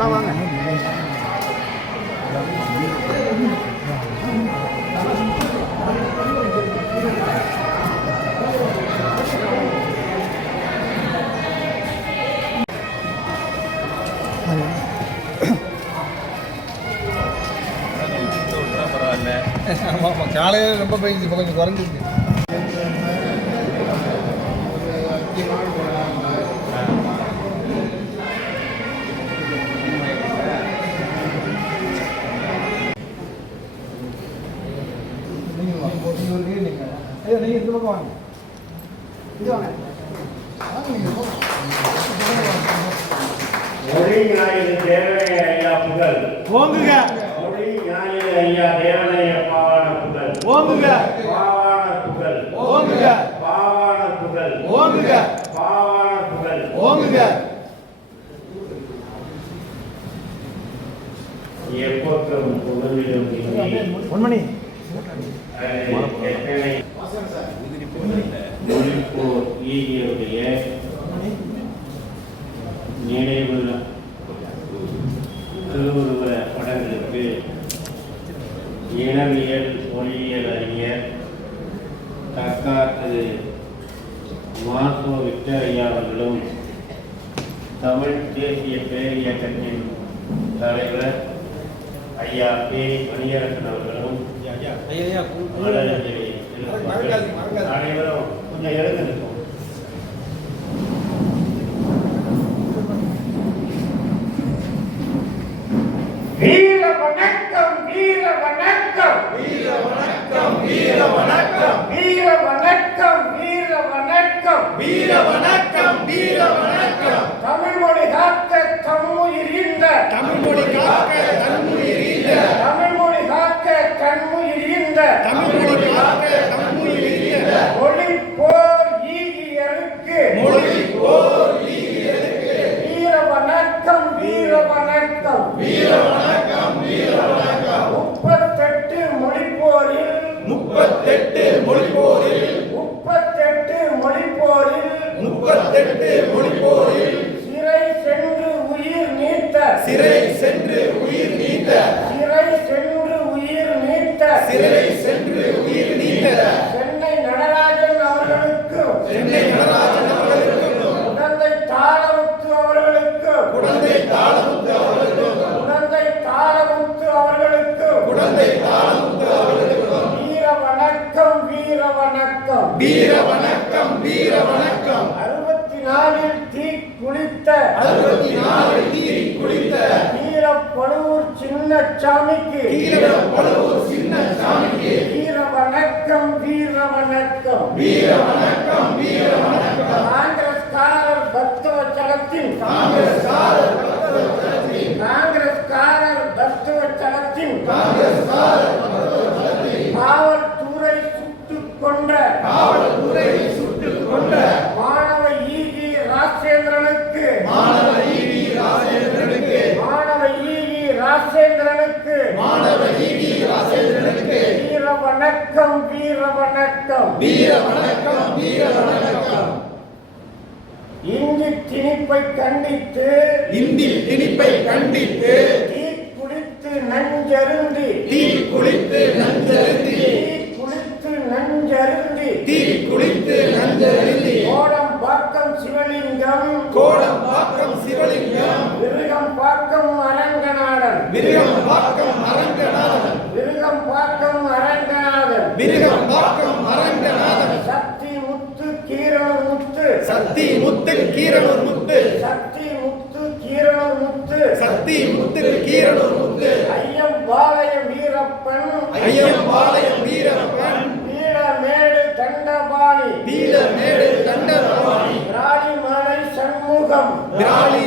ஆமாம் ஆமாம் காலையில் ரொம்ப பெய்யுது இப்போ கொஞ்சம் குறைஞ்சிருக்கு ஐயா நீங்கள் இந்த பக்கம் வாங்க. இது வாங்க. மொழி ஞாயிறு தேவனைய ஐயா புகழ். ஓங்குக. மொழி ஞாயிறு ஐயா தேவனைய பாவான புகழ். ஓங்குக. பாவான புகழ். ஓங்குக. பாவான புகழ். ஓங்குக. பாவான புகழ். ஓங்குக. எப்போதும் புகழிலும் இன்றி பொன்மணி. எத்தனை நீதியுடைய நினைவுள்ள திருவுருவ படங்களுக்கு இனவியல் ஒளியியல் அறிஞர் தற்காத்து மார்க்கோ விக்டரையா அவர்களும் தமிழ் தேசிய பேரியக்கத்தின் தலைவர் ஐயா பே மணியரசன் அவர்களும் அனைவரும் கொஞ்சம் எழுதுங்க வணக்கம் வீர வணக்கம் வீர வணக்கம் வீர வணக்கம் வீர வணக்கம் தமிழ் மொழி காக்க தம்முயிர் தமிழ் மொழி காக்க தன்னுயிர் தமிழ் மொழி காக்க தன்முயிர் தமிழ் மொழி காக்க தன்னுயிர் மொழி போர் ஈகியருக்கு மொழி போர் வீர வணக்கம் வீர வணக்கம் வீர வணக்கம் வீர வணக்கம் முப்பத்தெட்டு மொழிப்போரில் முப்பத்தெட்டு மொழி போரில் முப்பத்தெட்டு மொழிப்போரில் சிறை சென்று உயிர் நீத்த. சிறை சென்று உயிர் நீத்த. சிறை சென்று உயிர் நீத்த. சிறை சென்று உயிர் நீத்த. சென்னை நடராஜன் அவர்களுக்கு சென்னை நடராஜன் அவர்களுக்கும். குழந்தை தாளமுத்து அவர்களுக்கு குழந்தை தாளமுத்து அவர்களுக்கும். குழந்தை தாளமுத்து அவர்களுக்கு குழந்தை தாளமுத்து அவர்களுக்கும். வீர வணக்கம் வீர வணக்கம். வீர வணக்கம் வீர வணக்கம். நாளில் தீ குளித்த அறுபத்தி நாளில் தீ குளித்த ஈரப்பழுவூர் சின்னச்சாமிக்கு ஈரப்பழுவூர் சின்னச்சாமிக்கு வீர வணக்கம் வீர வணக்கம் வீர வணக்கம் வீர வணக்கம் காங்கிரஸ்காரர் தத்துவ சலத்தின் காங்கிரஸ்காரர் தத்துவ சலத்தின் காங்கிரஸ்காரர் தத்துவ சலத்தின் காங்கிரஸ்காரர் வணக்கம் வீர வணக்கம். வீர வணக்கம் வீர வணக்கம். இந்தி திணிப்பை கண்டித்து இந்தி திணிப்பை கண்டித்து தீ குடித்து நஞ்சருந்தி. தீ குளித்து நஞ்சருந்தி. தீ குளித்து நஞ்சருந்தி. தீ குளித்து நஞ்சருந்தி. கோடம் பாக்கம் சிவலிங்கம். கோடம் பாக்கம் சிவலிங்கம். பாக்கம் மிருகம் பாக்கம் அரங்கநாதன். விருகம் பாக்கம் அரங்கநாதன். மிருகம் பாக்கம் அரங்கநாதன் சக்தி முத்து கீரனூர் முத்து. சக்தி முத்து கீரனூர் முத்து. சக்தி முத்து கீரனூர் முத்து. சக்தி முத்து கீரனூர் முத்து. ஐயம் பாளைய வீரப்பன். ஐயம் பாளையம் வீரப்பன். வீரமேடு தண்டபாணி. வீரமேடு தண்டபாணி. ராணிமலை சண்முகம். விராலி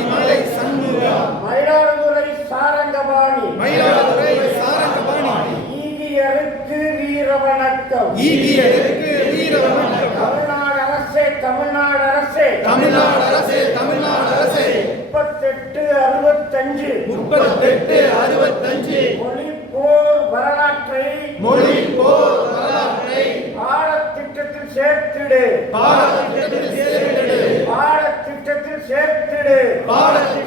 அறுபத்தஞ்சு முப்பத்தெட்டு அறுபத்தஞ்சு. மொழி போர் வரலாற்றை மொழி போர் வரலாற்றை பாடத்திட்டத்தில் சேர்த்திடு. பாடத்திட்டத்தில் சேர்த்திடு. பாடத்திட்டத்தில் சேர்த்திடு. பாடத்திட்டத்தில்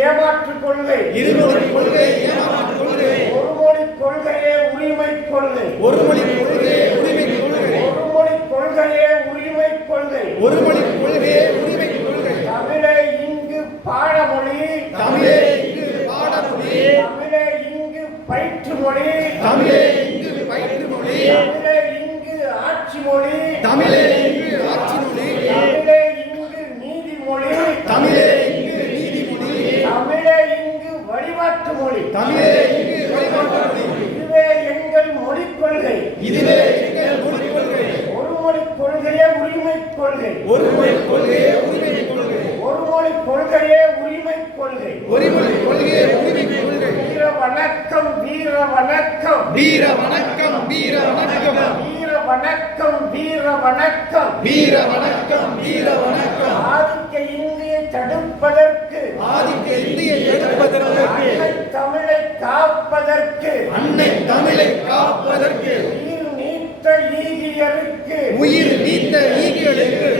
ஏமாற்று கொள்கை இருமொழி கொள்கை ஏமாற்று கொள்கை ஒருமொழி கொள்கையே உரிமை கொள்கை ஒரு மொழி கொள்கை உரிமை கொள்கை ஒருமொழி கொள்கையே உரிமை கொள்கை ஒரு மொழி கொள்கை உரிமை கொள்கை தமிழே இங்கு பாடமொழி. தமிழே இங்கு பாடமொழி. தமிழே இங்கு பயிற்று மொழி தமிழே இங்கு பயிற்று மொழி தமிழே இங்கு ஆட்சி மொழி தமிழே இங்கு ஆட்சி மொழி தமிழே இங்கு நீதிமொழி தமிழே இங்கு நீதிமொழி தமிழே இங்கு வழிபாட்டு மொழி தமிழே இங்கு வழிபாட்டு மொழி இதுவே எங்கள் மொழிக் கொள்கை இதுவே எங்கள் மொழி கொள்கை ஒரு மொழி கொள்கையே உரிமை கொள்கை ஒரு மொழி கொள்கையே உரிமை கொள்கை. ஒரு மொழி கொள்கையே உரிமை கொள்கை. ஒரு மொழி கொள்கையே உரிமை கொள்கை. வீர வணக்கம் வீர வணக்கம் வீர வணக்கம் வீர வணக்கம் வீர வணக்கம் வீர வணக்கம் வீர வணக்கம் வீர வணக்கம் ஆதிக்க இந்தியை தடுப்பதற்கு. ஆதிக்க இந்தியை எடுப்பதற்கு தமிழை காப்பதற்கு. அன்னை தமிழை காப்பதற்கு. உயிர் நீத்த ஈகியருக்கு. உயிர் நீத்த ஈகிகளுக்கு வீர